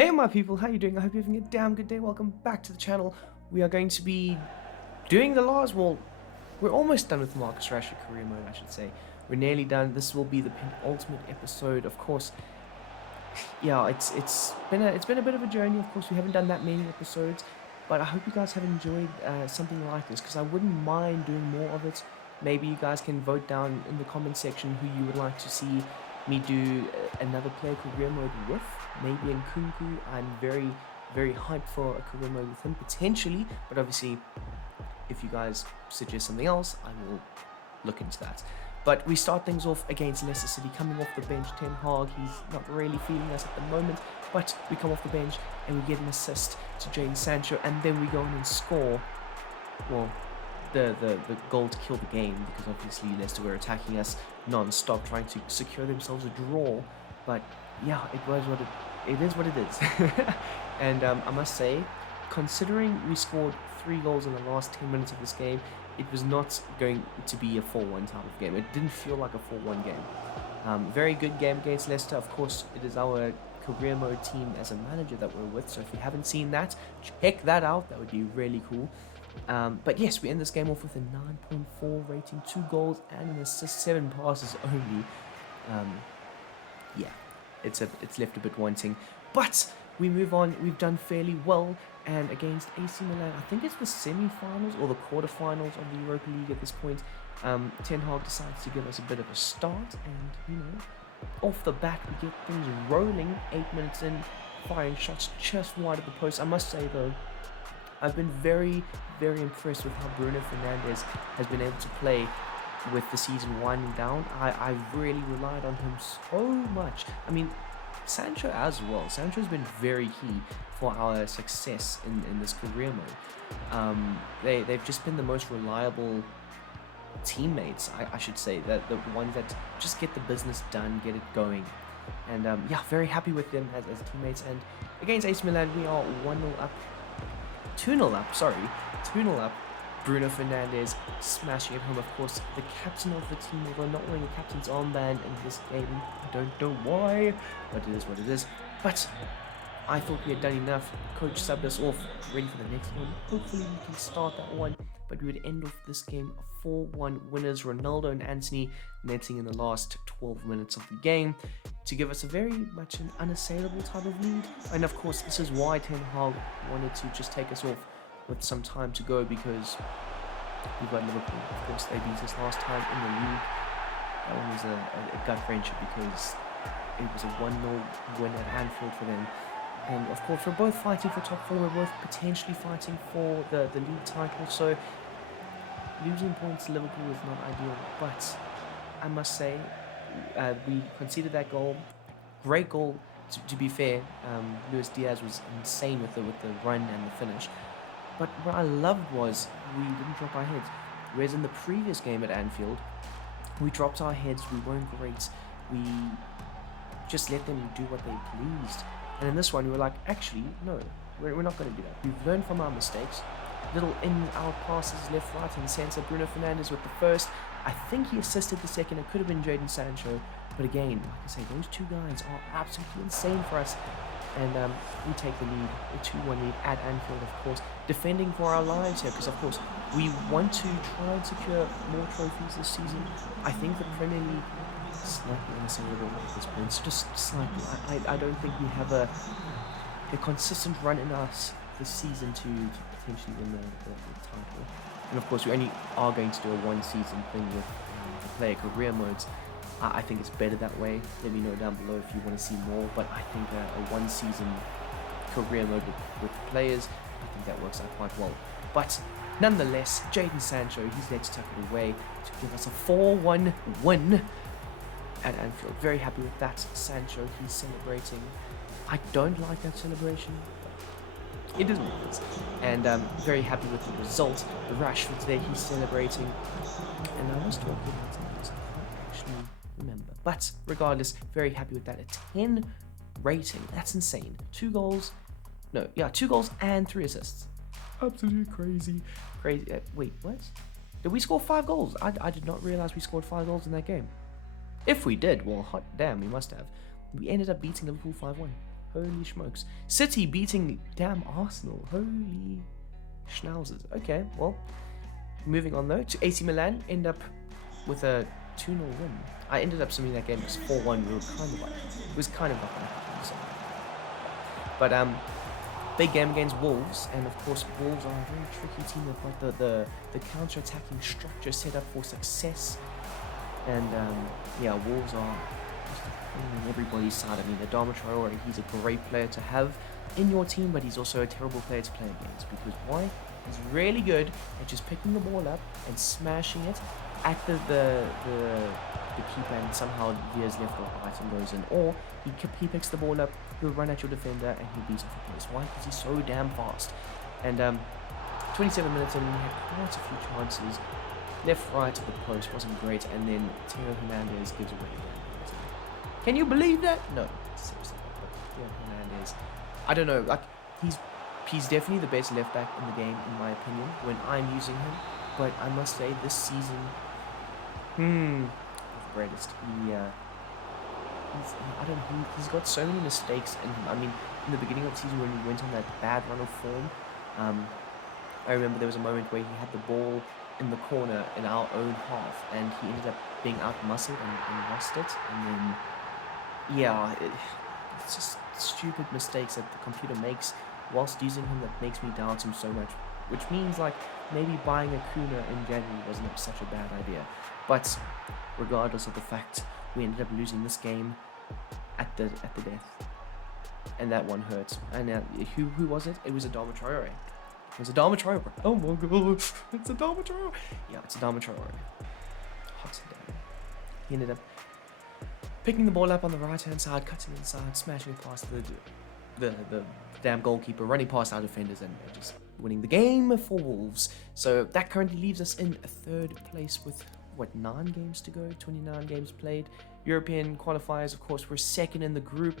Hey my people, how you doing? I hope you're having a damn good day. Welcome back to the channel. We are going to be doing the last, well, we're almost done with Marcus Rashford Career Mode, I should say. We're nearly done. This will be the penultimate episode. Of course, yeah, it's been a bit of a journey. Of course, we haven't done that many episodes, but I hope you guys have enjoyed something like this, because I wouldn't mind doing more of it. Maybe you guys can vote down in the comment section who you would like to see me do another player career mode with. Maybe in Kunku. I'm very hyped for a career mode with him potentially, but obviously if you guys suggest something else, I will look into that. But we start things off against Leicester City, coming off the bench. Ten Hag, he's not really feeling us at the moment, but we come off the bench and we get an assist to Jadon Sancho, and then we go in and score. Well, the goal to kill the game, because obviously Leicester were attacking us non-stop, trying to secure themselves a draw. But yeah, it is what it is. And I must say, considering we scored 3 goals in the last 10 minutes of this game, it was not going to be a 4-1 type of game. It didn't feel like a 4-1 game. Very good game against Leicester. Of course, it is our career mode team as a manager that we're with, so if you haven't seen that, check that out. That would be really cool. But yes, we end this game off with a 9.4 rating, 2 goals and an assist, 7 passes only. Yeah, it's left a bit wanting, but we move on. We've done fairly well, and against AC Milan, I think it's the semi-finals or the quarter-finals of the Europa League at this point, Ten Hag decides to give us a bit of a start, and off the bat we get things rolling. 8 minutes in, firing shots just wide of the post. I must say though, I've been very impressed with how Bruno Fernandes has been able to play with the season winding down. I've really relied on him so much. I mean, Sancho as well. Sancho's been very key for our success in this career mode. They've just been the most reliable teammates, I should say, the ones that just get the business done, get it going. And yeah, very happy with them as teammates. And against AC Milan, we are 1-0 up. 2-0 up, sorry. 2-0 up. Bruno Fernandes smashing it home. Of course, the captain of the team, although not wearing a captain's armband in this game. I don't know why, but it is what it is. But I thought we had done enough. Coach subbed us off, ready for the next game. Hopefully we can start that one, but we would end off this game 4-1 winners. Ronaldo and Anthony netting in the last 12 minutes of the game to give us a very much an unassailable type of lead. And of course, this is why Ten Hag wanted to just take us off with some time to go, because we've got Liverpool. Of course, they beat us last time in the league. That one was a gut wrencher, because it was a 1-0 win at Anfield for them. And of course, we're both fighting for top 4. We're both potentially fighting for the league title. So losing points to Liverpool is not ideal. But I must say, we conceded that goal. Great goal, to be fair. Luis Diaz was insane with the run and the finish. But what I loved was we didn't drop our heads. Whereas in the previous game at Anfield, we dropped our heads, we weren't great, we just let them do what they pleased. And in this one, we were like, actually, no, we're not going to do that. We've learned from our mistakes. Little in and out passes, left, right, and centre. Bruno Fernandes with the first. I think he assisted the second. It could have been Jadon Sancho. But again, like I say, those two guys are absolutely insane for us. And we take the lead, a 2-1 lead at Anfield, of course, defending for our lives here, because of course we want to try and secure more trophies this season. I think the Premier League is slightly unassailable at this point. It's just slightly. I don't think we have a consistent run in us this season to potentially win the title. And of course, we only are going to do a 1-season thing with the player career modes. I think it's better that way. Let me know down below if you want to see more, but I think a 1-season career mode with players, I think that works out quite well. But nonetheless, Jadon Sancho, he's there to tuck it away to give us a 4-1 win at Anfield. Very happy with that. Sancho, he's celebrating. I don't like that celebration, but it is what it is. And very happy with the result. Rashford's there, he's celebrating. And I was talking about something else. I can't actually remember, but regardless, very happy with that. A 10 rating, that's insane. 2 goals and 3 assists. Absolutely crazy. Wait, what? Did we score 5 goals? I did not realize we scored 5 goals in that game. If we did, well, hot damn, we must have. We ended up beating Liverpool 5-1. Holy smokes. City beating damn Arsenal. Holy schnauzers. Okay, well, moving on though to AC Milan. End up with a 2-0 win. I ended up submitting that game as 4-1. We were kind of like, it was kind of not going to happen. So. But big game against Wolves, and of course Wolves are a very tricky team. They've got the counter-attacking structure set up for success, and yeah, Wolves are on everybody's side. I mean, Adama Traore, he's a great player to have in your team, but he's also a terrible player to play against, because why? He's really good at just picking the ball up and smashing it at the keeper, and somehow veers left or right and goes in, or he picks the ball up, he'll run at your defender and he'll beat off the place. Why? Because he's so damn fast. And 27 minutes in, we had quite a few chances. Left, right of the post wasn't great, and then Theo Hernandez gives away the penalty. Can you believe that? No, seriously. Theo Hernandez, I don't know. Like he's definitely the best left back in the game, in my opinion, when I'm using him. But I must say, this season, greatest. He's got so many mistakes, and I mean, in the beginning of the season when he went on that bad run of form, I remember there was a moment where he had the ball in the corner in our own half, and he ended up being out-muscled and lost it, and then, yeah, it's just stupid mistakes that the computer makes whilst using him that makes me doubt him so much, which means, like, maybe buying a Kuna in January wasn't such a bad idea. But regardless of the fact, we ended up losing this game at the death, and that one hurt. And who was it? It was Adama Traore. It was Adama Traore. Oh my god, it's Adama Traore. Yeah, it's Adama Traore. Hot damn. He ended up picking the ball up on the right hand side, cutting inside, smashing it past the damn goalkeeper, running past our defenders, and just winning the game for Wolves. So that currently leaves us in third place with, what, 9 games to go, 29 games played. European qualifiers, of course, we're second in the group.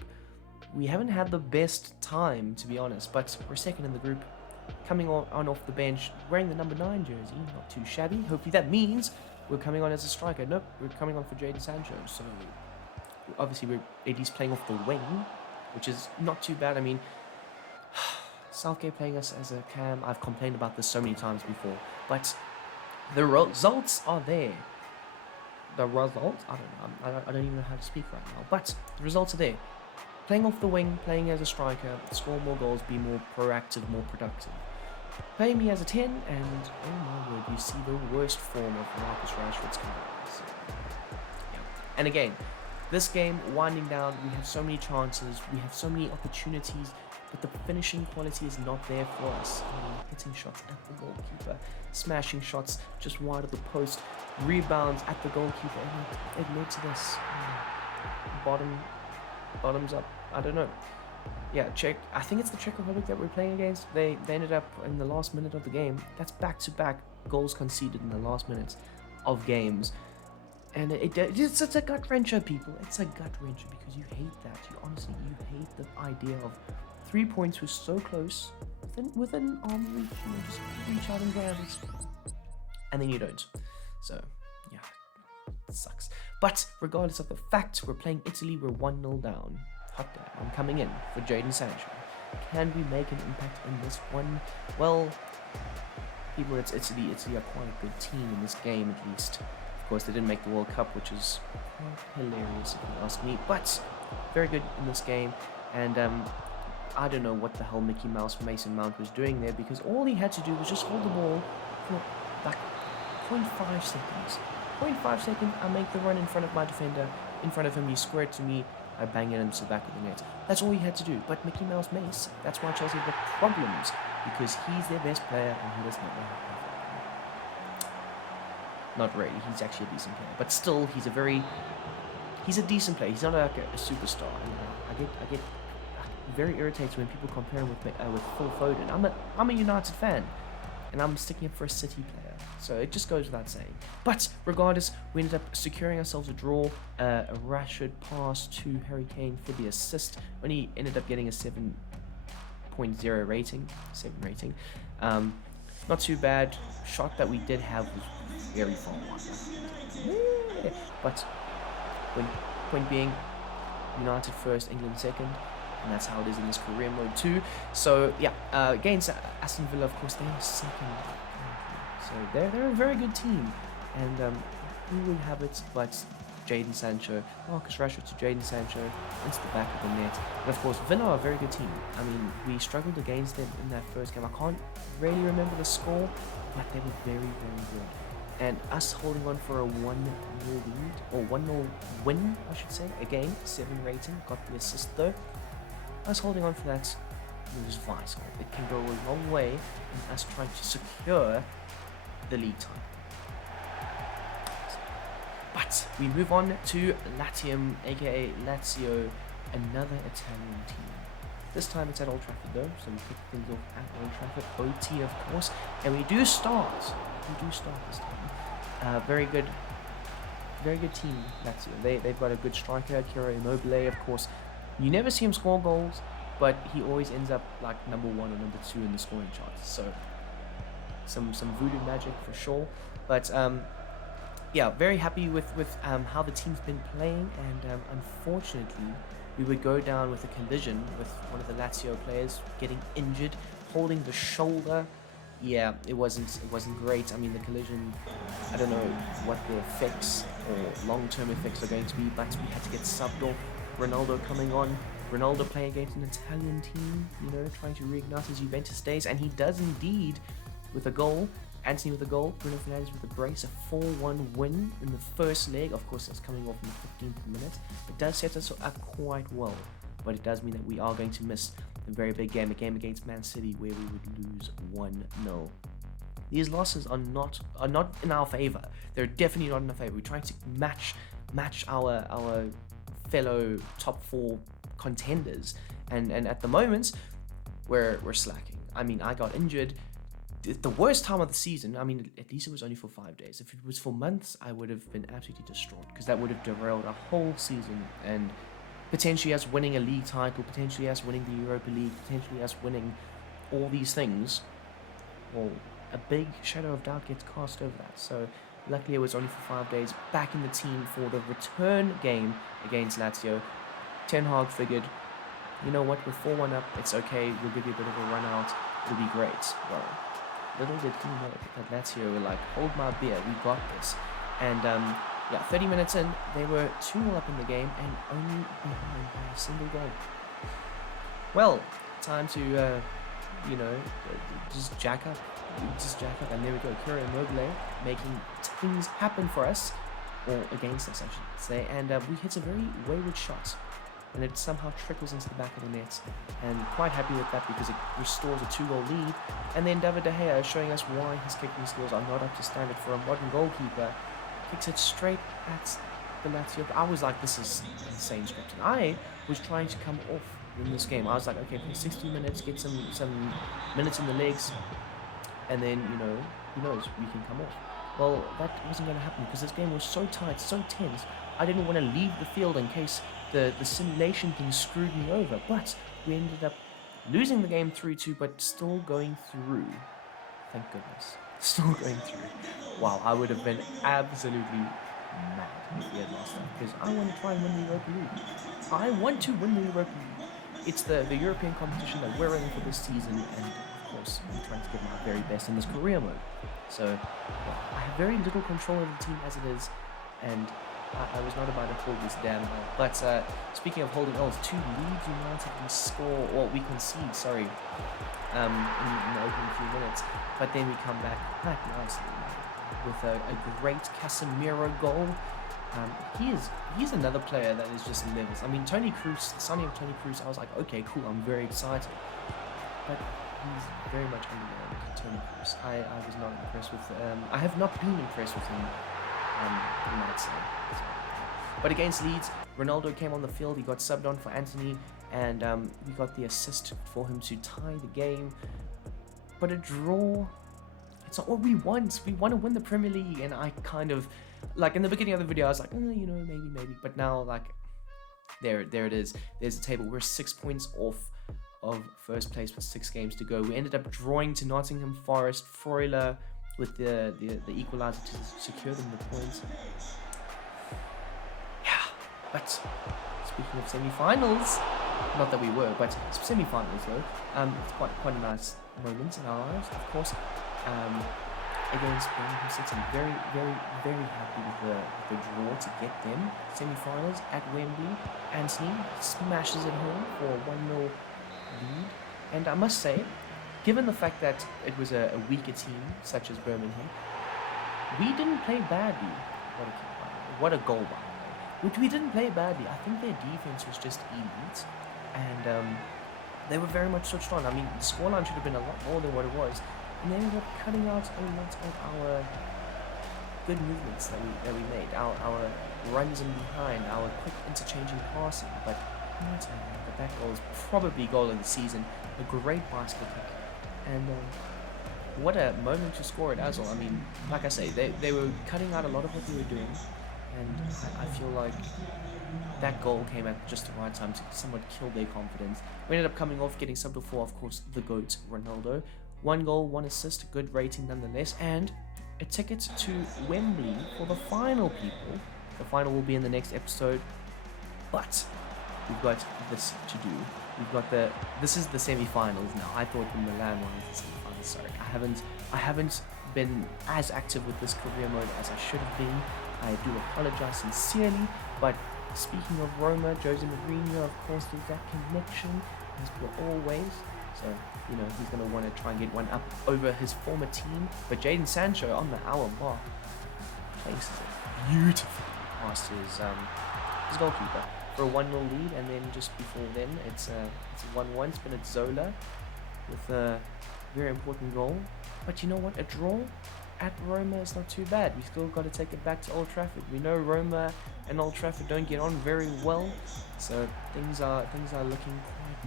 We haven't had the best time, to be honest, but we're second in the group. Coming on off the bench, wearing the number 9 jersey, not too shabby. Hopefully that means we're coming on as a striker. Nope, we're coming on for Jadon Sancho. So obviously AD's playing off the wing, which is not too bad. I mean, Southgate playing us as a cam, I've complained about this so many times before, but the results are there. The results? I don't know. I don't even know how to speak right now, but the results are there. Playing off the wing, playing as a striker, score more goals, be more proactive, more productive. Playing me as a 10, and oh my word, you see the worst form of Marcus Rashford's career. So, yeah. And again, this game winding down, we have so many chances, we have so many opportunities, but the finishing quality is not there for us. I mean, hitting shots at the goalkeeper, smashing shots just wide of the post, rebounds at the goalkeeper, and it led to this. Bottoms up. I don't know. Yeah, I think it's the Czech Republic that we're playing against. They ended up in the last minute of the game. That's back-to-back goals conceded in the last minutes of games. And it's a gut wrencher, people. It's a gut wrencher because you hate that. You hate the idea of 3 points was so close, within arm reach, just reach out and grab it, and then you don't. So, yeah, it sucks. But regardless of the fact, we're playing Italy, we're 1-0 down. Hot damn, I'm coming in for Jadon Sancho. Can we make an impact in this one? Well, people, it's Italy. Italy are quite a good team in this game, at least. Of course, they didn't make the World Cup, which is quite hilarious if you ask me, but very good in this game. And I don't know what the hell Mickey Mouse Mason Mount was doing there, because all he had to do was just hold the ball for like 0.5 seconds. 0.5 seconds, I make the run in front of my defender, in front of him, he squared to me, I bang it into the back of the net. That's all he had to do. But Mickey Mouse Mace, that's why Chelsea have problems, because he's their best player and he does not know how to play. Not really, he's actually a decent player, but still, he's a decent player. He's not like a superstar. And, I get very irritated when people compare him with Phil Foden. I'm a United fan, and I'm sticking up for a City player. So it just goes without saying. But regardless, we ended up securing ourselves a draw, a Rashford pass to Harry Kane for the assist, when he ended up getting a 7.0 rating. 7 rating. Not too bad. Shot that we did have was very far. But point being, United first, England second. and that's how it is in this career mode too. So yeah, against Aston Villa, of course, they are second currently, so they're a very good team, and we will have it, but Jadon Sancho, Marcus Rashford to Jadon Sancho into the back of the net. And of course, Villa are a very good team. I mean, we struggled against them in that first game. I can't really remember the score, but they were very, very good. And us holding on for a 1-0 lead, or 1-0 win, I should say. Again, 7 rating, got the assist though. Us holding on for that was vital. It can go a long way in us trying to secure the league title. But we move on to Latium, aka Lazio, another Italian team. This time it's at Old Trafford though, so we kick things off at Old Trafford, OT of course, and we do start this time. Very good team, Lazio. They've got a good striker, Career Mode, of course. You never see him score goals, but he always ends up like number 1 or number 2 in the scoring charts. So some voodoo magic for sure. But yeah, very happy with how the team's been playing, and unfortunately we would go down with a collision with one of the Lazio players getting injured, holding the shoulder. Yeah, it wasn't great. I mean, the collision, I don't know what the effects or long-term effects are going to be, but we had to get subbed off. Ronaldo coming on, Ronaldo playing against an Italian team, you know, trying to reignite his Juventus days, and he does indeed with a goal. Anthony with a goal, Bruno Fernandes with a brace, a 4-1 win in the first leg. Of course, that's coming off in the 15th minute. It does set us up quite well, but it does mean that we are going to miss a very big game, a game against Man City where we would lose 1-0. These losses are not in our favor. They're definitely not in our favor. We're trying to match our fellow top 4 contenders, and at the moment we're slacking. I mean, I got injured the worst time of the season. I mean, at least it was only for 5 days. If it was for months, I would have been absolutely distraught, because that would have derailed a whole season, and potentially us winning a league title, potentially us winning the Europa League, potentially us winning all these things. Well, a big shadow of doubt gets cast over that. So luckily it was only for 5 days, back in the team for the return game against Lazio. Ten Hag figured, you know what, we're 4-1 up, it's okay, we'll give you a bit of a run out, it'll be great. Well, little did he know that Lazio were like, hold my beer, we got this. And yeah, 30 minutes in, they were 2-0 up in the game and only behind by a single goal. Well, time to, you know, just jack up, and there we go. Career Mode making things happen for us, or against us, I should say, and we hit a very wayward shot, and it somehow trickles into the back of the net, and quite happy with that because it restores a 2-goal lead. And then David De Gea is showing us why his kicking skills are not up to standard for a modern goalkeeper. Kicks it straight at the Lazio. I was like, this is insane scripting. I was trying to come off in this game. I was like, okay, for 60 minutes, get some minutes in the legs, and then, you know, who knows, we can come off. Well, that wasn't going to happen because this game was so tight, so tense. I didn't want to leave the field in case the simulation thing screwed me over, but we ended up losing the game 3-2, but still going through. Thank goodness. Still going through. Wow, I would have been absolutely mad if we had lost that, because I want to try and win the Europa League. I want to win the Europa League. It's the European competition that we're in for this season, and of course, I'm trying to give my very best in this career mode. So, yeah, I have very little control of the team as it is, and I was not about to hold this damn L. But speaking of holding L's, 2 Leeds United we score, or we concede, sorry, in the opening few minutes. But then we come back quite nicely with a great Casemiro goal. He's another player that is just levels. I mean, Toni Kroos, the signing of Toni Kroos, I was like, okay, cool, I'm very excited. But he's very much underrated, Toni Kroos. I was not impressed with, I have not been impressed with him, you might say. So. But against Leeds, Ronaldo came on the field, he got subbed on for Anthony, and we got the assist for him to tie the game. But a draw, it's not what we want. We want to win the Premier League, and I kind of, like in the beginning of the video, I was like, you know, maybe. But now, like, there it is. There's the table. We're 6 points off of first place with 6 games to go. We ended up drawing to Nottingham Forest. Freuler with the equalizer to secure them the points. Yeah, but speaking of semi-finals, Not that we were, but semi-finals though. It's quite a nice moment in our lives, of course. Against Birmingham City, very, very, very happy with the draw to get them. Semi-finals at Wembley. Anthony smashes it home for a 1-0 lead. And I must say, given the fact that it was a weaker team, such as Birmingham, we didn't play badly. What a goal, by the way. Which we didn't play badly. I think their defense was just elite. And they were very much switched on. I mean, the scoreline should have been a lot more than what it was. And they ended up cutting out a lot of our good movements that we made. Our runs in behind, our quick interchanging passing. But that goal is probably goal of the season. A great bicycle kick. And what a moment to score it as well. I mean, like I say, they were cutting out a lot of what they were doing. And I feel like that goal came at just the right time to somewhat kill their confidence. We ended up coming off, getting subbed before, of course, the GOAT, Ronaldo. 1 goal, 1 assist, good rating nonetheless, and a ticket to Wembley for the final, people. The final will be in the next episode, but we've got this to do. This is the semi-finals now. I thought the Milan one was the semi-finals. Sorry, I haven't been as active with this career mode as I should have been. I do apologize sincerely, but speaking of Roma, Jose Mourinho, of course, there's that connection, as per always. So, he's going to want to try and get one up over his former team. But Jadon Sancho, on the hour mark, places it beautifully past his goalkeeper for a 1-0 lead. And then just before then, it's a 1-1 Spinazzola with a very important goal. But you know what? A draw at Roma is not too bad. We still got to take it back to Old Trafford. We know Roma and Old Trafford don't get on very well, so things are looking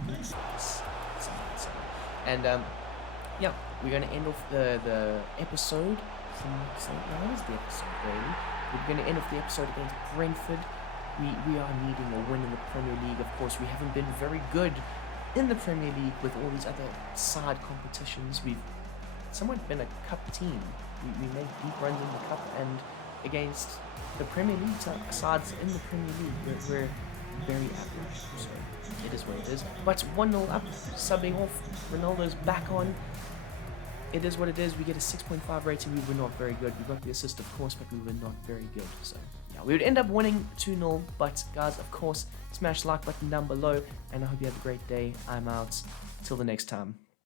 quite nice. And yeah, we're going to end off the episode. What is the episode really? We're going to end off the episode against Brentford. We are needing a win in the Premier League. Of course, we haven't been very good in the Premier League with all these other side competitions. We've somewhat been a cup team. We made deep runs in the cup, and against the Premier League sides in the Premier League, we're very average. So it is what it is. But 1-0 up, subbing off. Ronaldo's back on. It is what it is. We get a 6.5 rating. We were not very good. We got the assist, of course, but we were not very good. So yeah, we would end up winning 2-0. But guys, of course, smash the like button down below, and I hope you have a great day. I'm out. Till the next time.